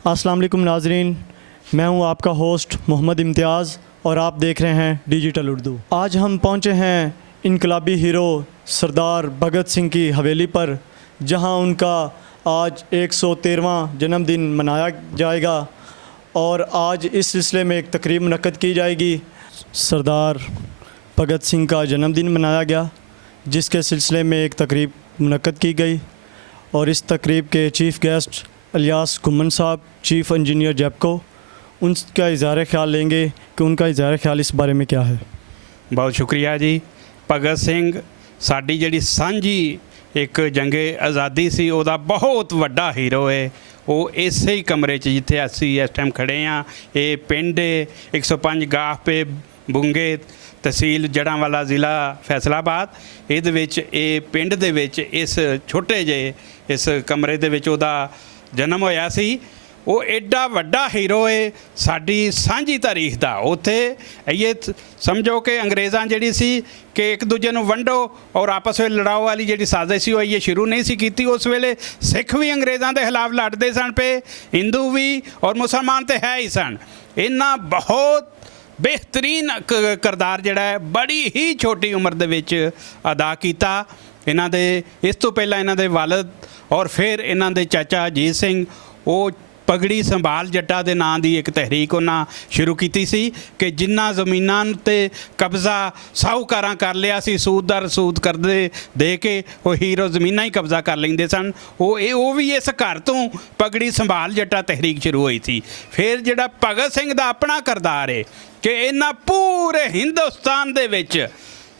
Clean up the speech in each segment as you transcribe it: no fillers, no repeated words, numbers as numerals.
अस्सलाम वालेकुम नाजरीन, मैं हूं आपका होस्ट मोहम्मद इम्तियाज़ और आप देख रहे हैं डिजिटल उर्दू। आज हम पहुंचे हैं इनकलाबी हीरो सरदार भगत सिंह की हवेली पर, जहां उनका आज 113वां जन्मदिन मनाया जाएगा और आज इस सिलसिले में एक तकरीब मुनक्कद की जाएगी। सरदार भगत सिंह का जन्मदिन मनाया गया, जिसके सिलसिले में एक तकरीब मुनक्कद की गई और इस तकरीब के चीफ़ गेस्ट इलियास घुम्मन साहब, चीफ़ इंजीनियर जैपको, उनका इज़हार ख्याल लेंगे कि उनका इज़हार ख्याल इस बारे में क्या है। बहुत शुक्रिया जी। भगत सिंह साडी जिहड़ी सांझी एक जंगे आज़ादी सी उहदा बहुत वड्डा हीरो है। वो इसे ही कमरे च जिथे असी इस टाइम खड़े हाँ, ये पिंड 105 गाफ पे बुंगे, तहसील जड़ांवाला, ज़िला फैसलाबाद। इहदे विच पिंड दे विच इस छोटे जे इस कमरे दे विच उहदा जन्म होया सी। वो एडा वड्डा हीरो है साडी सांझी तारीख दा। उत्थे ये समझो कि अंग्रेज़ां जिहड़ी सी कि एक दूजे नूं वंडो और आपस में लड़ाओ वाली जिहड़ी साजिश सी ये शुरू नहीं सी कीती। उस वेले सिख भी अंग्रेज़ां दे खिलाफ लड़दे सन पे, हिंदू भी और मुसलमान तो है ही सन। इन्हां बहुत बेहतरीन किरदार जिहड़ा है बड़ी ही छोटी उम्र दे विच अदा कीता। इन्हां दे इस तो पहला इन्हां दे वालद और फिर इन्हां दे चाचा अजीत सिंह वो पगड़ी संभाल जट्टा दे नां दी एक तहरीक उन्हां शुरू कीती सी कि जिन्ना ज़मीनां ते कब्ज़ा साहूकारां कर लिया सी, सूददार सूद करदे दे के वो हीरो ज़मीनां ही कब्ज़ा कर लेंदे सन। वो भी इस घर तो पगड़ी संभाल जट्टा तहरीक शुरू हुई थी। फिर जिहड़ा भगत सिंह दा अपना किरदार है कि इन्हां पूरे हिंदुस्तान दे विच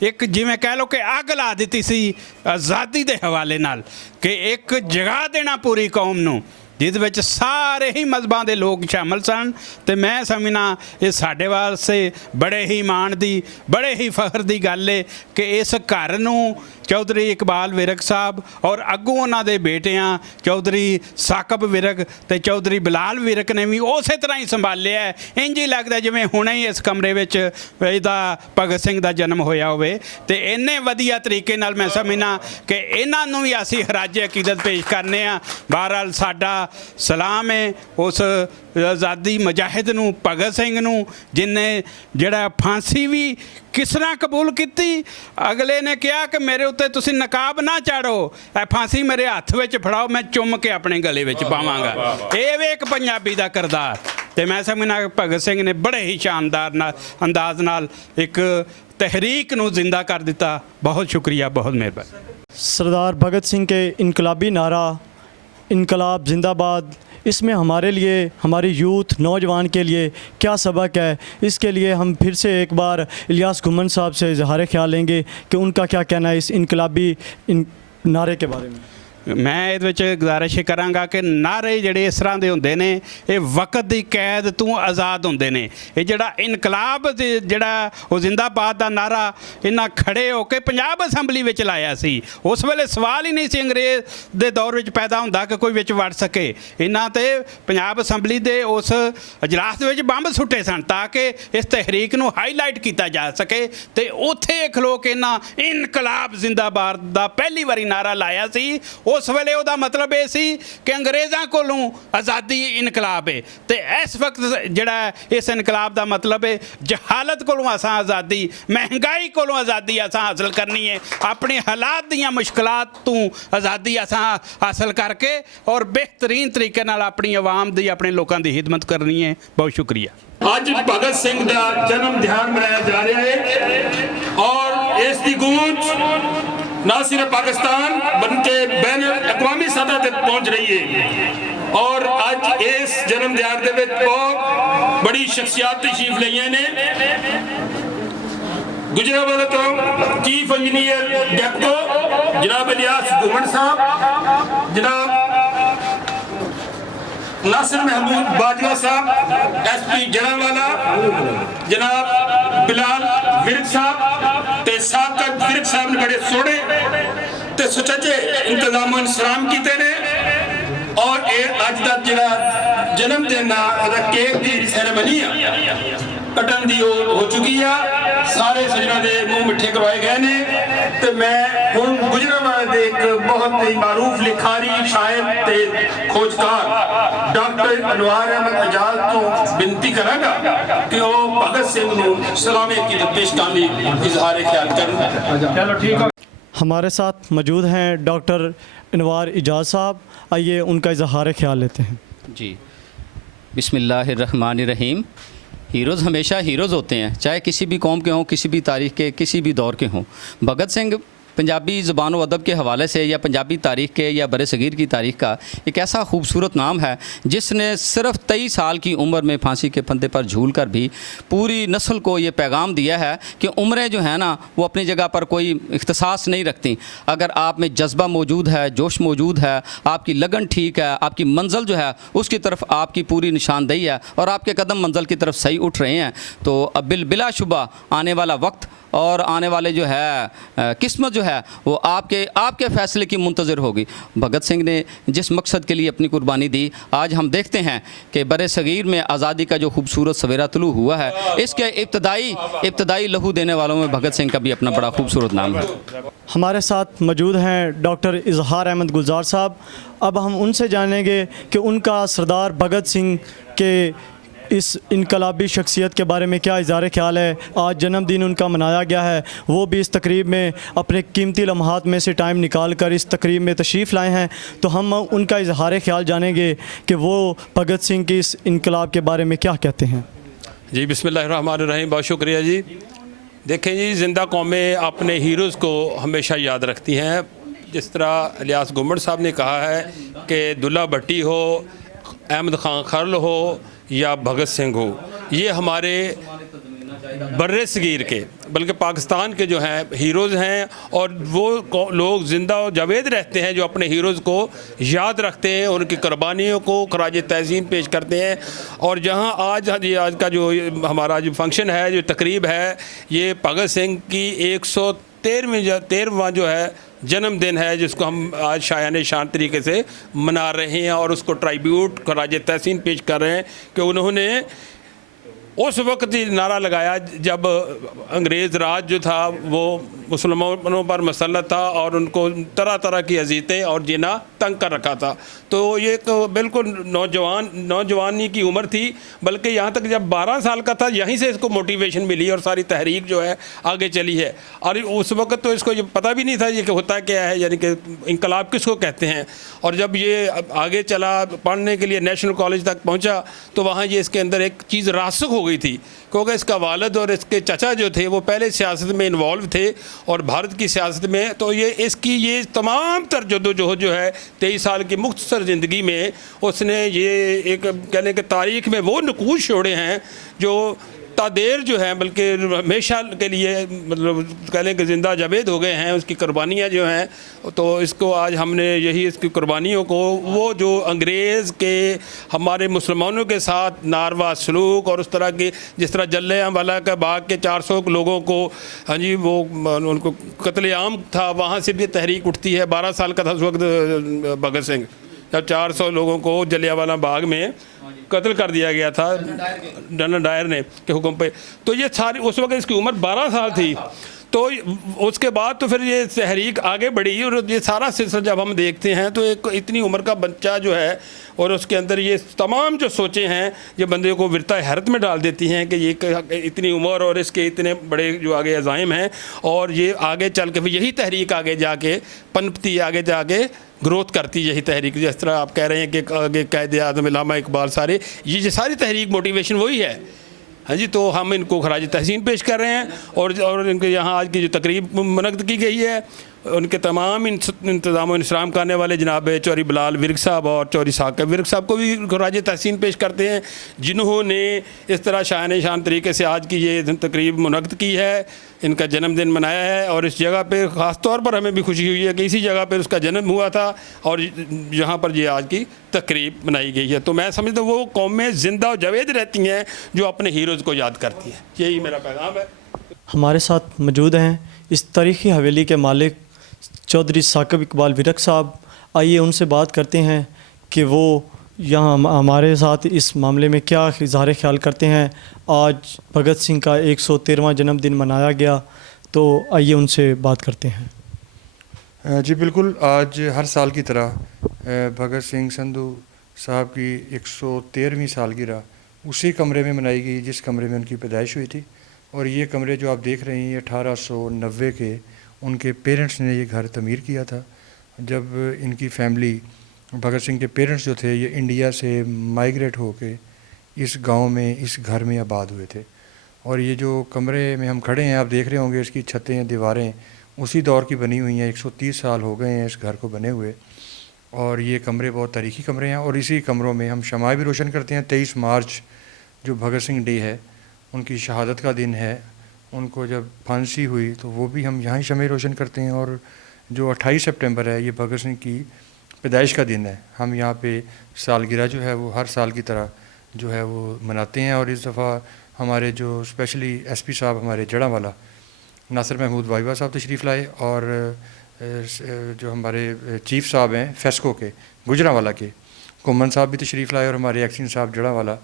एक जिवें कह लो कि अग ला दी सी आज़ादी के हवाले नाल कि एक जगह देना पूरी कौम नूं जिस विच सारे ही मजहबां दे लोग शामिल सन। तो मैं समझना ये साडे वास्ते बड़े ही माण दी बड़े ही फखर दी गल है कि इस घर नूं चौधरी इकबाल विरक साहब और अगों उन्हां दे बेटियां चौधरी साकब विरक ते चौधरी बिलाल विरक ने भी उस तरह ही संभालिया है। इंज ही लगदा जिवें हुणे ही इस कमरे विच इहदा भगत सिंह दा जन्म होया होवे। ते इन्ने वधिया तरीके नाल मैं समझना कि इन्हां नूं भी असीं खराजे अकीदत पेश करने आ। बहरहाल साडा सलाम है उस आज़ादी मुजाहिद नूं, भगत सिंह नूं, जिन्हें जिहड़ा फांसी भी किस तरह कबूल की। अगले ने कहा कि मेरे उत्ते तुसीं नकाब ना चाड़ो, फांसी मेरे हत्थ विच फड़ाओ, मैं चुम के अपने गले विच पावांगा। ये वे एक पंजाबी दा किरदार। तो मैं समझना भगत सिंह ने बड़े ही शानदार अंदाज नाल एक तहरीक नूं जिंदा कर दिता। बहुत शुक्रिया, बहुत मेहरबानी। सरदार भगत सिंह के इनकलाबी नारा इनकलाब जिंदाबाद, इसमें हमारे लिए, हमारी यूथ नौजवान के लिए क्या सबक है, इसके लिए हम फिर से एक बार इलियास घुम्मन साहब से इज़हार ख्याल लेंगे कि उनका क्या कहना है इस इनकलाबी नारे के बारे में। मैं ये गुजारिश कराँगा कि नारे जिहड़े इस तरह के होंदे ने ये वक्त की कैद तू आज़ाद होंदे ने। ये जिहड़ा इनकलाब जिहड़ा वो जिंदाबाद का नारा इन्हां खड़े होकर पंजाब असैंबली विच लाया सी। उस वेले सवाल ही नहीं सी अंग्रेज़ दे दौर विच पैदा होंदा कि कोई विच वड़ सके। इन्हां ते पंजाब असैंबली दे उस अजलास दे विच बंब सुट्टे सन ताकि इस तहरीक नूं हाईलाइट किया जा सके। तो उत्थे खलो के इन्हां इनकलाब जिंदाबाद का पहली बारी नारा लाया सी। उस वेले उहदा मतलब ये सी कि अंग्रेज़ां कोलों आज़ादी इनकलाब है। तो इस वक्त जिहड़ा इस इनकलाब का मतलब है जहालत कोलों असां आज़ादी, महंगाई कोलों आज़ादी असां हासिल करनी है, अपने हालात दीयां मुश्किलात तू आज़ादी असां हासिल करके और बेहतरीन तरीके नाल अपनी आवाम दी, अपने लोगों की खिदमत करनी है। बहुत शुक्रिया। अज भगत सिंह का जन्म ध्यान मनाया जा रहा है और इसकी गूंज ना सिर्फ पाकिस्तान बल्कि बैन अक़वामी सतह तक पहुंच रही है। और अज इस जन्म दिहाड़ दे विच बहुत बड़ी शख्सियत तशरीफ लईयां ने। गुजरांवाला तो चीफ इंजीनियर जैपको जनाब इलियास घुम्मन साहब, जनाब नासिर महमूद बाजवा साहब SP जड़ांवाला, जनाब बिलाल विरक साहब ते साकब विरक साहब ने बड़े सोहने ते सुचजे इंतजाम इंतजाम किए ने। और ये अज का जिहड़ा जन्म दिन केक की सैरेमनी कटन की हो चुकी है। सारे सजना के मुँह मिठे करवाए गए ने। तो मैं हुण गुजरांवाले दे एक बहुत ही मारूफ लिखारी शायर ते खोजकार डॉक्टर अनवार अहमद एजाज तो बिनती करांगा कि वो भगत सिंह नूं सलामे की पेश करने इजहार ख्याल करें। हमारे साथ मौजूद हैं डॉक्टर अनवार एजाज साहब, आइए उनका इजहार ख्याल लेते हैं। जी, बिस्मिल्लाहिर्रहमानिर्रहीम। हीरोज़ हमेशा हीरोज़ होते हैं, चाहे किसी भी कौम के हों, किसी भी तारीख़ के, किसी भी दौर के हों। भगत सिंह पंजाबी ज़बान व अदब के हवाले से या पंजाबी तारीख़ के या बरसगीर की तारीख़ का एक ऐसा खूबसूरत नाम है जिसने सिर्फ़ 23 साल की उम्र में फांसी के फंदे पर झूल कर भी पूरी नस्ल को ये पैगाम दिया है कि उम्रें जो है ना वो अपनी जगह पर कोई इख्तिसास नहीं रखती। अगर आप में जज्बा मौजूद है, जोश मौजूद है, आपकी लगन ठीक है, आपकी मंजिल जो है उसकी तरफ आपकी पूरी निशानदेही है और आपके कदम मंजिल की तरफ सही उठ रहे हैं, तो अब बिलाशुबा आने वाला वक्त और आने वाले जो है किस्मत जो है वो आपके फ़ैसले की मुंतज़िर होगी। भगत सिंह ने जिस मकसद के लिए अपनी कुर्बानी दी, आज हम देखते हैं कि बरे सगीर में आज़ादी का जो खूबसूरत सवेरा तुलू हुआ है, इसके इब्तदाई लहू देने वालों में भगत सिंह का भी अपना बड़ा खूबसूरत नाम है। हमारे साथ मौजूद हैं डॉक्टर इजहार अहमद गुलजार साहब। अब हम उनसे जानेंगे कि उनका सरदार भगत सिंह के इस इनकलाबी शख्सियत के बारे में क्या इज़हार ख्याल है। आज जन्मदिन उनका मनाया गया है, वो भी इस तकरीब में अपने कीमती लम्हात में से टाइम निकाल कर इस तकरीब में तशरीफ़ लाए हैं, तो हम उनका इज़हार ख्याल जानेंगे कि वो भगत सिंह की इस इनकलाब के बारे में क्या कहते हैं। जी, बिस्मिल्लाहिर्रहमानिर्रहीम। बहुत शुक्रिया जी। देखें जी, ज़िंदा कौमें अपने हीरोज़ को हमेशा याद रखती हैं। जिस तरह इलियास गुम्मड़ साहब ने कहा है कि दुल्ला भट्टी हो, अहमद खान खरल हो या भगत सिंह हो, ये हमारे बर्रे सगीर के बल्कि पाकिस्तान के जो हैं हीरोज़ हैं, और वो लोग ज़िंदा और जावेद रहते हैं जो अपने हीरोज़ को याद रखते हैं, उनकी कुर्बानियों को खराज तहसीन पेश करते हैं। और जहां आज का जो हमारा जो फंक्शन है, जो तकरीब है, ये भगत सिंह की 113वां जो है जन्मदिन है, जिसको हम आज शायान शान तरीके से मना रहे हैं और उसको ट्राइब्यूट खराज तहसीन पेश कर रहे हैं कि उन्होंने उस वक्त ही नारा लगाया जब अंग्रेज़ राज जो था वो मुसलमानों पर मसलत था और उनको तरह तरह की अजीतें और जीना तंग कर रखा था। तो ये एक बिल्कुल नौजवानी की उम्र थी, बल्कि यहाँ तक जब 12 साल का था यहीं से इसको मोटिवेशन मिली और सारी तहरीक जो है आगे चली है। और उस वक्त तो इसको ये पता भी नहीं था ये कि होता क्या है, यानी कि इनकलाब किसको कहते हैं। और जब ये आगे चला, पढ़ने के लिए नेशनल कॉलेज तक पहुँचा, तो वहाँ ये इसके अंदर एक चीज़ रासख हो गई थी, क्योंकि इसका वालिद और इसके चचा जो थे वो पहले सियासत में इन्वॉल्व थे और भारत की सियासत में। तो ये इसकी ये तमाम तर जद्दोजहद जो है 23 साल की मुख्तसर ज़िंदगी में उसने ये एक कहने के तारीख़ में वो नकूश छोड़े हैं जो तादेर जो है बल्कि हमेशा के लिए मतलब कह लें कि ज़िंदा जावेद हो गए हैं। उसकी कुर्बानियाँ जो हैं, तो इसको आज हमने यही इसकी कुर्बानियों को वो जो अंग्रेज़ के हमारे मुसलमानों के साथ नारवा सलूक और उस तरह की, जिस तरह जलियांवाला के बाग के 400 लोगों को, हाँ जी, वो उनको कत्लेआम था, वहाँ से भी तहरीक उठती है। 12 साल का था उस वक्त भगत सिंह, जब 400 लोगों को जलियांवाला बाग में कत्ल कर दिया गया था जनरल डायर ने के हुक्म पे। तो ये सारी उस वक्त इसकी उम्र 12 साल थी। तो उसके बाद तो फिर ये तहरीक आगे बढ़ी और ये सारा सिलसिला जब हम देखते हैं तो एक इतनी उम्र का बच्चा जो है और उसके अंदर ये तमाम जो सोचें हैं ये बंदे को विरता हैरत में डाल देती हैं कि ये इतनी उम्र और इसके इतने बड़े जो आगे अज़ाइम हैं, और ये आगे चल के फिर यही तहरीक आगे जाके पनपती, आगे जाके ग्रोथ करती यही तहरीक। जिस तरह आप कह रहे हैं कि आगे कायदे आज़म इल्लामा इकबाल सारे ये सारी तहरीक मोटिवेशन वही है। हाँ जी, तो हम इनको खराज तहसीन पेश कर रहे हैं और इनके यहाँ आज की जो तकरीब मुनक़्क़द की गई है उनके तमाम इंतज़ाम इंतज़ाम करने वाले जनाब चौधरी बिलाल विर्क साहब और चौधरी साकिब विर्क साहब को भी खराज तहसीन पेश करते हैं, जिन्होंने इस तरह शान शान तरीके से आज की ये तकरीब मुनक़्क़द की है, इनका जन्मदिन मनाया है। और इस जगह पे ख़ास तौर पर हमें भी खुशी हुई है कि इसी जगह पर उसका जन्म हुआ था और यहाँ पर ये आज की तकरीब मनाई गई है। तो मैं समझता हूँ वो कौमें ज़िंदा और जावेद रहती हैं जो अपने हीरोज़ को याद करती हैं। यही मेरा पैगाम है। हमारे साथ मौजूद हैं इस तारीख़ी हवेली के मालिक चौधरी साकिब इकबाल विरक साहब। आइए उनसे बात करते हैं कि वो यहाँ हमारे साथ इस मामले में क्या इज़हार ख्याल करते हैं। आज भगत सिंह का 113वां जन्मदिन मनाया गया, तो आइए उनसे बात करते हैं। जी बिल्कुल, आज हर साल की तरह भगत सिंह संधू साहब की 113वीं सालगिरह उसी कमरे में मनाई गई जिस कमरे में उनकी पैदाइश हुई थी। और ये कमरे जो आप देख रहे हैं, ये 1890 के उनके पेरेंट्स ने ये घर तमीर किया था। जब इनकी फैमिली, भगत सिंह के पेरेंट्स जो थे, ये इंडिया से माइग्रेट होके इस गांव में, इस घर में आबाद हुए थे। और ये जो कमरे में हम खड़े हैं, आप देख रहे होंगे, इसकी छतें, दीवारें उसी दौर की बनी हुई हैं। 130 साल हो गए हैं इस घर को बने हुए। और ये कमरे बहुत तारीख़ी कमरे हैं। और इसी कमरों में हम शमाएं भी रोशन करते हैं। 23 मार्च जो भगत सिंह डे है, उनकी शहादत का दिन है, उनको जब फांसी हुई तो वो भी हम यहाँ ही शमें रोशन करते हैं। और जो 28 सितंबर है, ये भगत सिंह की पैदाइश का दिन है। हम यहाँ पे सालगिरह जो है वो हर साल की तरह जो है वो मनाते हैं। और इस दफ़ा हमारे जो स्पेशली एसपी साहब हमारे जड़ांवाला नासिर महमूद वाइवा साहब तशरीफ़ लाए, और जो हमारे चीफ़ साहब हैं फेस्को के गुजरांवाला के, कुम्मन साहब भी तशरीफ़ लाए, और हमारे एक्सिन साहब जड़ांवाला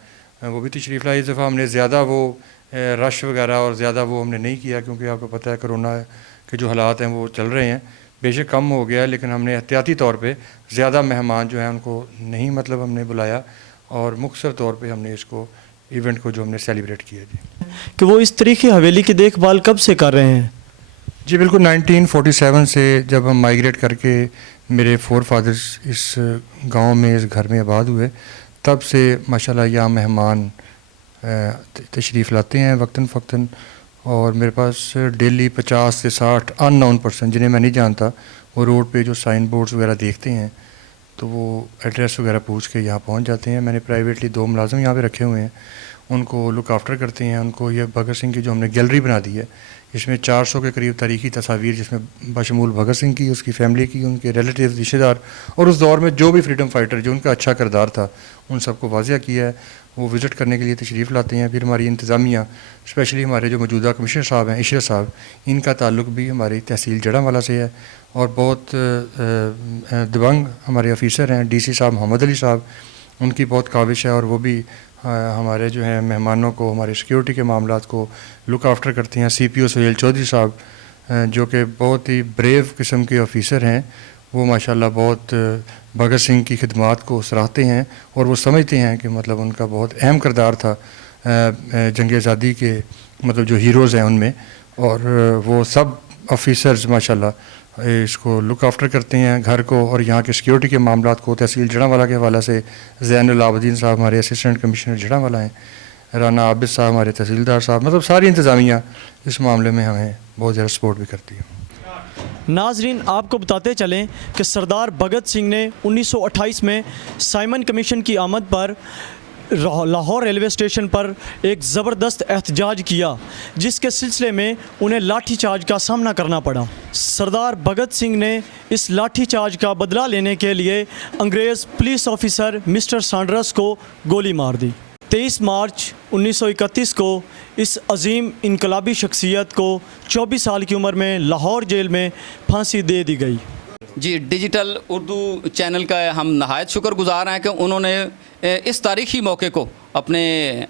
वो भी तशरीफ़ लाए। इस दफ़ा हमने ज़्यादा वो रश वगैरह और ज़्यादा वो हमने नहीं किया, क्योंकि आपको पता है कोरोना के जो हालात हैं वो चल रहे हैं। बेशक कम हो गया है, लेकिन हमने एहतियाती तौर पे ज़्यादा मेहमान जो हैं उनको नहीं हमने बुलाया, और मुख्तसर तौर पे हमने इसको इवेंट को जो हमने सेलिब्रेट किया। जी कि वो इस तरीके हवेली की देखभाल कब से कर रहे हैं? जी बिल्कुल, 1947 से जब हम माइग्रेट करके मेरे फोर फादर्स इस गांव में, इस घर में आबाद हुए, तब से माशाल्लाह यहाँ मेहमान तशरीफ़ लाते हैं वक्तन फ़क्तन। और मेरे पास डेली 50 से 60 अननोन पर्सन जिन्हें मैं नहीं जानता, वो रोड पे जो साइन बोर्ड्स वगैरह देखते हैं तो वो एड्रेस वगैरह पूछ के यहाँ पहुँच जाते हैं। मैंने प्राइवेटली 2 मुलाजिम यहाँ पे रखे हुए हैं, उनको लुक आफ्टर करते हैं। उनको ये भगत सिंह की जो हमने गैलरी बना दी है, इसमें 400 के करीब तारीख़ी तस्वीर, जिसमें बशमूल भगत सिंह की, उसकी फ़ैमिली की, उनके रिलेटिव, रिश्तेदार, और उस दौर में जो भी फ्रीडम फाइटर जो उनका अच्छा किरदार था, उन सबको वाज़िया किया है। वो विज़िट करने के लिए तशरीफ़ लाते हैं। फिर हमारी इंतज़ामिया, स्पेशली हमारे जो मौजूदा कमिश्नर साहब हैं इशरत साहब, इनका ताल्लुक़ भी हमारी तहसील जड़ांवाला से है। और बहुत दबंग हमारे ऑफिसर हैं, डीसी साहब मोहम्मद अली साहब, उनकी बहुत काविश है, और वो भी हमारे जो हैं मेहमानों को, हमारे सिक्योरिटी के मामलात को लुक आफ्टर करते हैं। CPO सुहेल चौधरी साहब, जो कि बहुत ही ब्रेव किस्म के ऑफिसर हैं, वो माशाल्लाह बहुत भगत सिंह की खिदमात को सराहते हैं, और वो समझते हैं कि मतलब उनका बहुत अहम किरदार था जंग आज़ादी के, मतलब जो हीरोज़ हैं उनमें। और वो सब ऑफिसर्स माशाल्लाह इसको लुक आफ्टर करते हैं घर को, और यहाँ के सिक्योरिटी के मामलात को। तहसील जड़ांवाला के हवाले से ज़ैनुल आबदीन साहब हमारे असिस्टेंट कमिश्नर जड़ांवाला हैं, राना आबिद साहब हमारे तहसीलदार साहब, मतलब सारी इंतज़ामिया इस मामले में हमें बहुत ज़्यादा सपोर्ट भी करती है। नाजरीन, आपको बताते चलें कि सरदार भगत सिंह ने 1928 में साइमन कमीशन की आमद पर लाहौर रेलवे स्टेशन पर एक ज़बरदस्त एहतजाज किया, जिसके सिलसिले में उन्हें लाठीचार्ज का सामना करना पड़ा। सरदार भगत सिंह ने इस लाठीचार्ज का बदला लेने के लिए अंग्रेज़ पुलिस ऑफिसर मिस्टर सैंडर्स को गोली मार दी। 23 मार्च 1931 को इस अजीम इनकलाबी शख्सियत को 24 साल की उम्र में लाहौर जेल में फांसी दे दी गई। जी, डिजिटल उर्दू चैनल का हम नहायत शुक्रगुज़ार हैं कि उन्होंने इस तारीख़ी मौके को अपने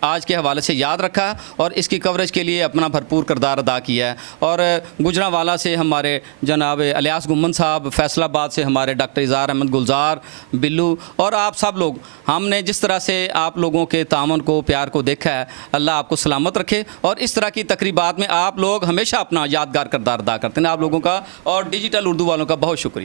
आज के हवाले से याद रखा और इसकी कवरेज के लिए अपना भरपूर किरदार अदा किया है। और गुजरांवाला से हमारे जनाब इलियास गुम्मन साहब, फैसलाबाद से हमारे डॉक्टर इज़हार अहमद गुलजार, बिल्लू, और आप सब लोग, हमने जिस तरह से आप लोगों के तामन को, प्यार को देखा है, अल्लाह आपको सलामत रखे। और इस तरह की तकरीबात में आप लोग हमेशा अपना यादगार किरदार अदा करते हैं। आप लोगों का और डिजिटल उर्दू वालों का बहुत शुक्रिया।